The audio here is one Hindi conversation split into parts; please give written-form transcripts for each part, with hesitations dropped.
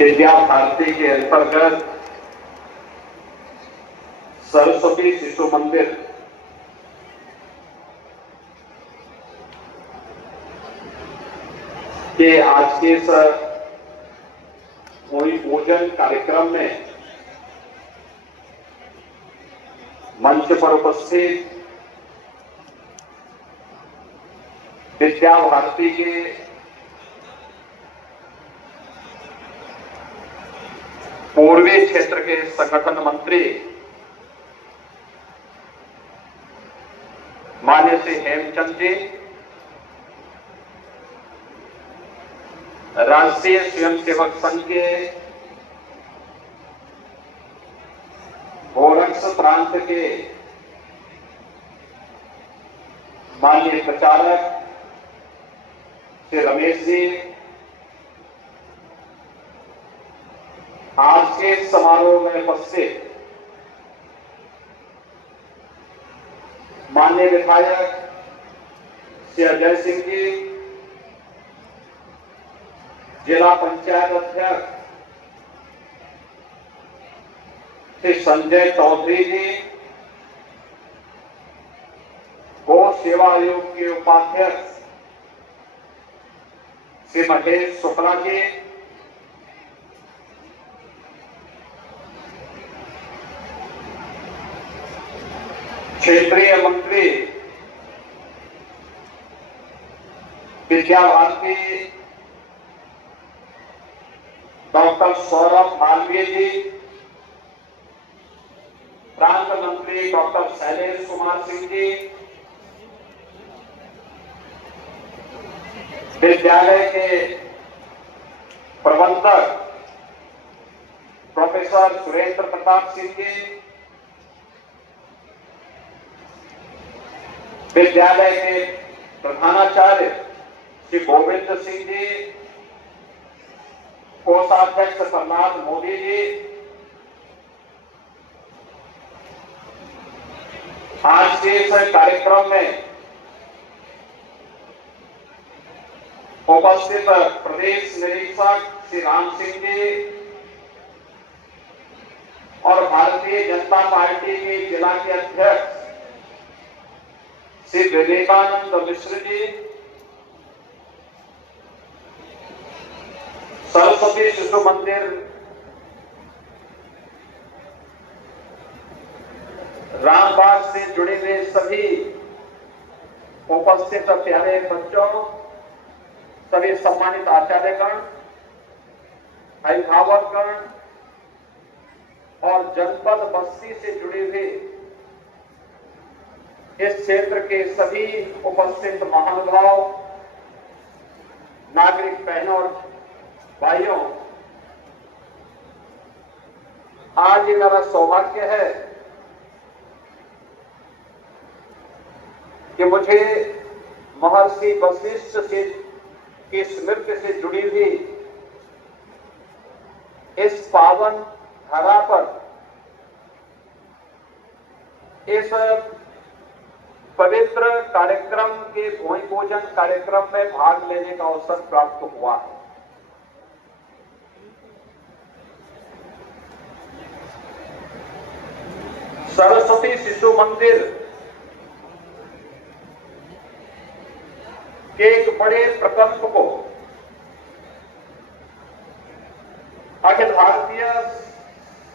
विद्या भारती के अंतर्गत सरस्वती शिशु मंदिर के आज के इस भोजन कार्यक्रम में मंच पर उपस्थित विद्या भारती के पूर्वी क्षेत्र के संगठन मंत्री माननीय श्री हेमचंद जी, राष्ट्रीय स्वयंसेवक संघ के गोरक्ष प्रांत के माननीय प्रचारक श्री रमेश जी, आज के समारोह में उपस्थित माननीय विधायक श्री अजय सिंह जी, जिला पंचायत अध्यक्ष श्री संजय चौधरी जी, गौ सेवा आयोग के उपाध्यक्ष श्री महेश शुक्ला जी, क्षेत्रीय मंत्री विद्या भारती डॉक्टर सौरभ मालवीय जी, प्रांत मंत्री डॉक्टर शैलेश कुमार सिंह जी, विद्यालय के प्रबंधक प्रोफेसर सुरेंद्र प्रताप सिंह जी, विद्यालय के प्रधानाचार्य श्री गोविंद सिंह जी, कोषाध्यक्ष प्रहलाद मोदी जी, आज के इस कार्यक्रम में उपस्थित प्रदेश निरीक्षक श्री राम सिंह जी और भारतीय जनता पार्टी के जिला के अध्यक्ष श्री विवेकानंद मिश्र जी, सरस्वती शिशु मंदिर रामबाग से जुड़े हुए सभी उपस्थित प्यारे बच्चों, सभी सम्मानित आचार्यगण, अभिभावकगण और जनपद बस्ती से जुड़े हुए इस क्षेत्र के सभी उपस्थित महानुभाव, नागरिक बहनों और भाइयों, आज ये मेरा सौभाग्य है कि मुझे महर्षि वशिष्ठ से की स्मृति से जुड़ी हुई इस पावन धरा पर इस पवित्र कार्यक्रम के भूमि पूजन कार्यक्रम में भाग लेने का अवसर प्राप्त हुआ है। सरस्वती शिशु मंदिर के एक बड़े प्रकल्प को अखिल भारतीय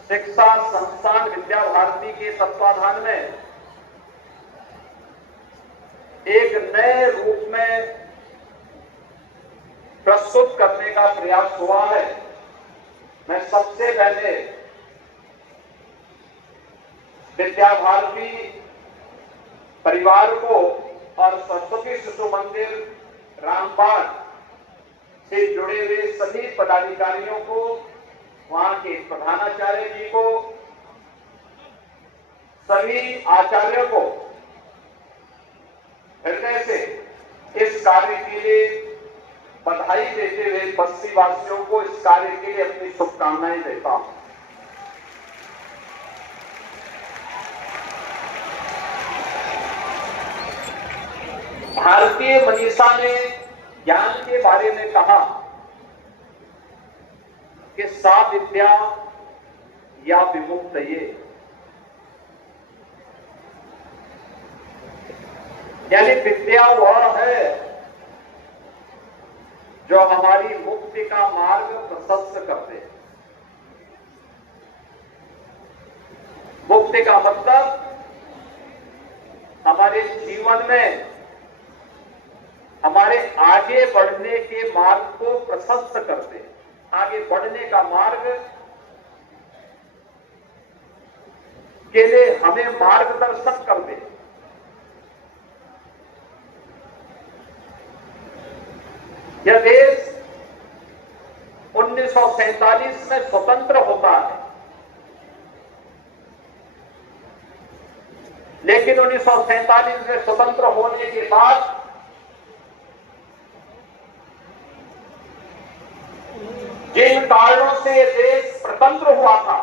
शिक्षा संस्थान विद्या भारती के तत्वाधान में एक नए रूप में प्रस्तुत करने का प्रयास हुआ है। मैं सबसे पहले विद्या भारती परिवार को और सरस्वती शिशु मंदिर रामबाग से जुड़े हुए सभी पदाधिकारियों को, वहां के प्रधानाचार्य जी को, सभी आचार्यों को हृदय से इस कार्य के लिए बधाई देते हुए बस्ती वासियों को इस कार्य के लिए अपनी शुभकामनाएं देता हूं। भारतीय मनीषा ने ज्ञान के बारे में कहा कि सा विद्या या विमुक्त ये, यानी विद्या वह है जो हमारी मुक्ति का मार्ग प्रशस्त करते हैं। मुक्ति का मतलब हमारे जीवन में हमारे आगे बढ़ने के मार्ग को प्रशस्त करते हैं। आगे बढ़ने का मार्ग के लिए हमें मार्गदर्शन करते हैं। यह देश 1947 में स्वतंत्र होता है, लेकिन 1947 में स्वतंत्र होने के बाद जिन कारणों से यह देश स्वतंत्र हुआ था,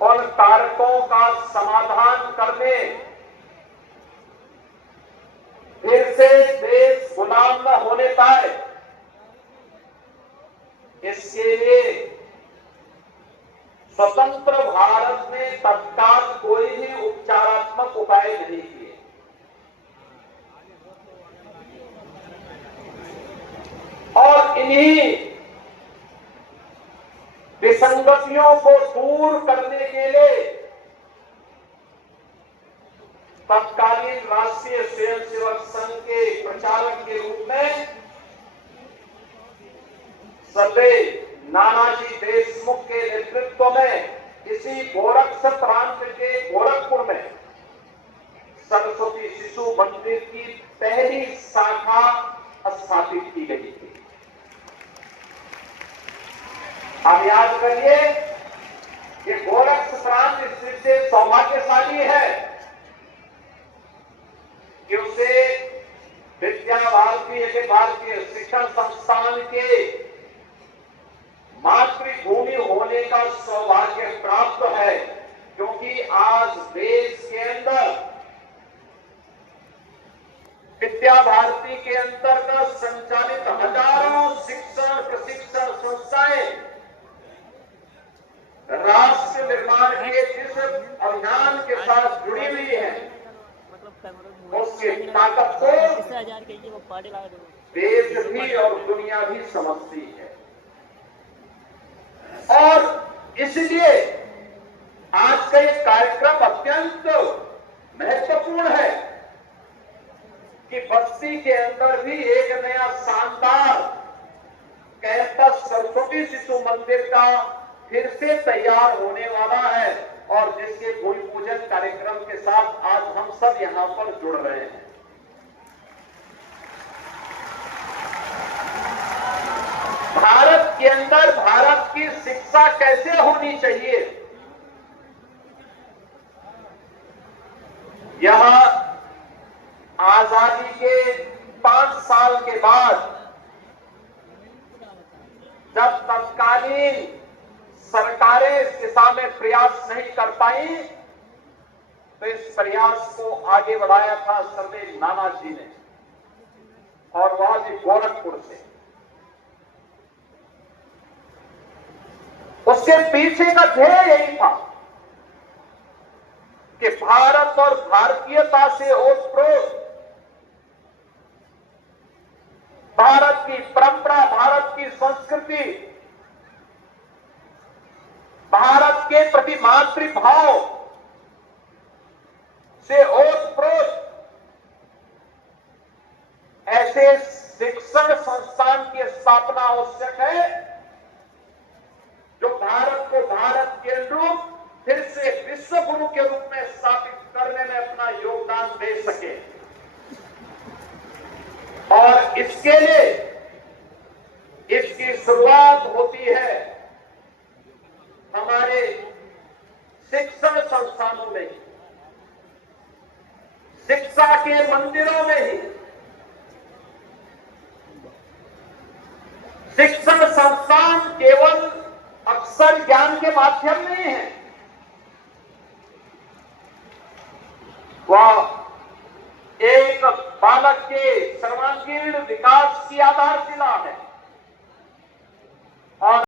उन कारकों का समाधान करने, फिर से देश गुलाम न होने पाए, इसके लिए स्वतंत्र भारत में तत्काल कोई भी उपचारात्मक उपाय नहीं किए। और इन्हीं विसंगतियों को दूर करने के लिए तत्कालीन राष्ट्रीय स्वयंसेवक संघ के प्रचारक के रूप में सर्वैव नानाजी देशमुख के नेतृत्व में इसी गोरक्ष प्रांत के गोरखपुर में सरस्वती शिशु मंदिर की पहली शाखा स्थापित की गई थी। आप याद करिए कि गोरक्ष प्रांत इस दृष्टि से सौभाग्यशाली है कि उसे विद्या भारती अखिल भारतीय शिक्षण संस्थान के मातृभूमि होने का सौभाग्य प्राप्त है, क्योंकि आज देश के अंदर विद्या भारती के अंतर्गत संचालित हजारों शिक्षण प्रशिक्षण संस्थाएं राष्ट्र निर्माण के जिस अभियान के साथ जुड़ी हुई है, उसकी ताकत को देश भी और दुनिया भी समझती है। और इसलिए आज का ये कार्यक्रम अत्यंत महत्वपूर्ण है कि बस्ती के अंदर भी एक नया शानदार कैंपस सरस्वती शिशु मंदिर का फिर से तैयार होने वाला है, और जिसके भूमि पूजन कार्यक्रम के साथ आज हम सब यहां पर जुड़ रहे हैं। भारत के अंदर भारत की शिक्षा कैसे होनी चाहिए, यह आजादी के 5 साल के बाद जब तत्कालीन सरकारें इस दिशा में प्रयास नहीं कर पाई, तो इस प्रयास को आगे बढ़ाया था सर्वैव नानाजी ने, और वह भी गोरखपुर से। उसके पीछे का ध्येय यही था कि भारत और भारतीयता से ओतप्रोत भारत की परंपरा, भारत की संस्कृति, भारत के प्रति मातृभाव से ओतप्रोत ऐसे शिक्षण संस्थान की स्थापना आवश्यक है जो भारत को भारत के अनुरूप फिर से विश्व गुरु के रूप में स्थापित करने में अपना योगदान दे सके। और इसके लिए इसकी शुरुआत होती है हमारे शिक्षण संस्थानों में, शिक्षा के मंदिरों में ही। शिक्षण संस्थान केवल अक्षर ज्ञान के माध्यम नहीं है, वह एक बालक के सर्वांगीण विकास की आधारशिला है। और